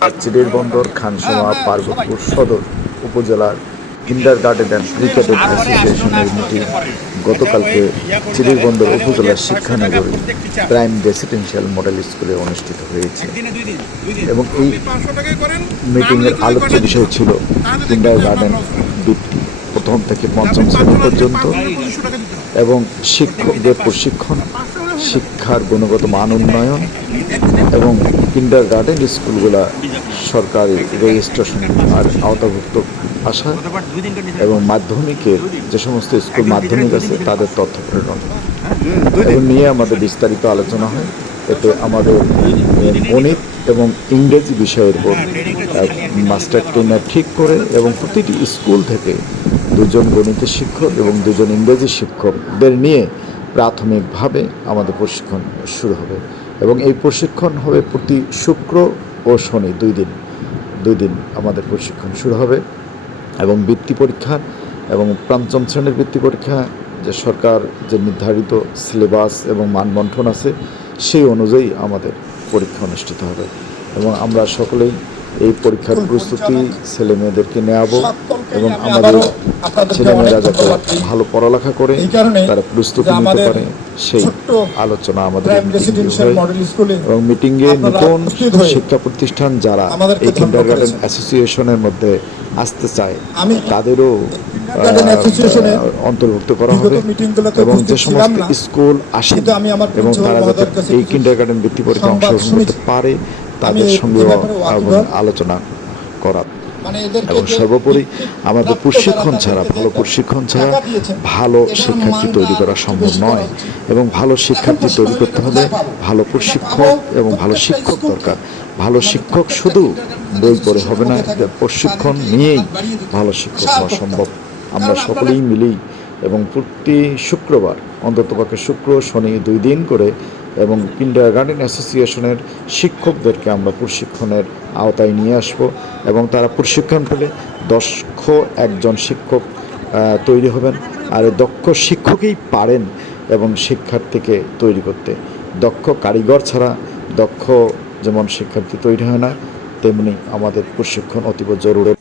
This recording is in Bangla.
চিরিরবন্দর, খানসামা, পার্বতীপুর সদর উপজেলার কিন্ডারগার্টেন অ্যান্ড প্রি ক্যাডেট অ্যাসোসিয়েশনের মিটিং গতকালকে চিরিরবন্দর উপজেলার শিক্ষানগরী প্রাইম রেসিডেন্সিয়াল মডেল স্কুলে অনুষ্ঠিত হয়েছে এবং এই মিটিংয়ের আলোচ্য বিষয় ছিল কিন্ডারগার্টেন বৃত্তি প্রথম থেকে পঞ্চম শ্রেণী পর্যন্ত এবং শিক্ষকদের প্রশিক্ষণ, শিক্ষার গুণগত মান উন্নয়ন এবং কিন্ডারগার্টেন স্কুলগুলা সরকারি রেজিস্ট্রেশন আর আওতাভুক্ত আসা এবং মাধ্যমিকের যে সমস্ত স্কুল মাধ্যমিক আছে তাদের তথ্য প্রেরণ এবং নিয়ে আমাদের বিস্তারিত আলোচনা হয়। এতে আমাদের গণিত এবং ইংরেজি বিষয়ের উপর মাস্টার ট্রেনার ঠিক করে এবং প্রতিটি স্কুল থেকে দুজন গণিতের শিক্ষক এবং দুজন ইংরেজি শিক্ষকদের নিয়ে প্রাথমিকভাবে আমাদের প্রশিক্ষণ শুরু হবে এবং এই প্রশিক্ষণ হবে প্রতি শুক্র ও শনি দুই দিন আমাদের প্রশিক্ষণ শুরু হবে এবং বৃত্তি পরীক্ষা এবং পঞ্চম শ্রেণীর বৃত্তি পরীক্ষা যে সরকার যে নির্ধারিত সিলেবাস এবং মানবন্টন আছে সেই অনুযায়ী আমাদের পরীক্ষা অনুষ্ঠিত হবে এবং আমরা সকলেই এই পরীক্ষার প্রস্তুতি ছেলে মেয়েদেরকে নেওয়াবো এবং আমাদের ছেলেমেয়েরা যাতে ভালো পড়ালেখা করে তারা প্রস্তুতি নিতে পারে সেই আলোচনা আমাদের এবং মিটিংয়ে নতুন শিক্ষা প্রতিষ্ঠান যারা এই কিন্ডারগার্টেন অ্যাসোসিয়েশনের মধ্যে আসতে চায় তাদেরও অন্তর্ভুক্ত করা হবে এবং যে সমস্ত স্কুল আসে এবং তারা যাতে এই কিন্ডারগার্টেন বৃত্তি পরীক্ষা অংশগ্রহণ করতে পারে তাদের সঙ্গে আলোচনা করা এবং সর্বোপরি আমাদের প্রশিক্ষণ ছাড়া ভালো শিক্ষার্থী তৈরি করা সম্ভব নয় এবং ভালো শিক্ষার্থী তৈরি করতে হলে ভালো প্রশিক্ষক এবং ভালো শিক্ষক দরকার। ভালো শিক্ষক শুধু বই পড়ে হবে না, প্রশিক্ষণ নিয়েই ভালো শিক্ষক হওয়া সম্ভব। আমরা সকলেই মিলেই এবং প্রতি শুক্রবার অন্ততপক্ষে শুক্র শনি 2 দিন করে এবং কিন্ডারগার্টেন অ্যাসোসিয়েশনের শিক্ষকদেরকে আমরা প্রশিক্ষণের আওতায় নিয়ে আসব এবং তারা প্রশিক্ষণ পেলে দক্ষ একজন শিক্ষক তৈরি হবেন। আর দক্ষ শিক্ষকই পারেন এবং শিক্ষার্থীকে তৈরি করতে। দক্ষ কারিগর ছাড়া দক্ষ যেমন শিক্ষার্থী তৈরি হয় না, তেমনি আমাদের প্রশিক্ষণ অতীব জরুরি।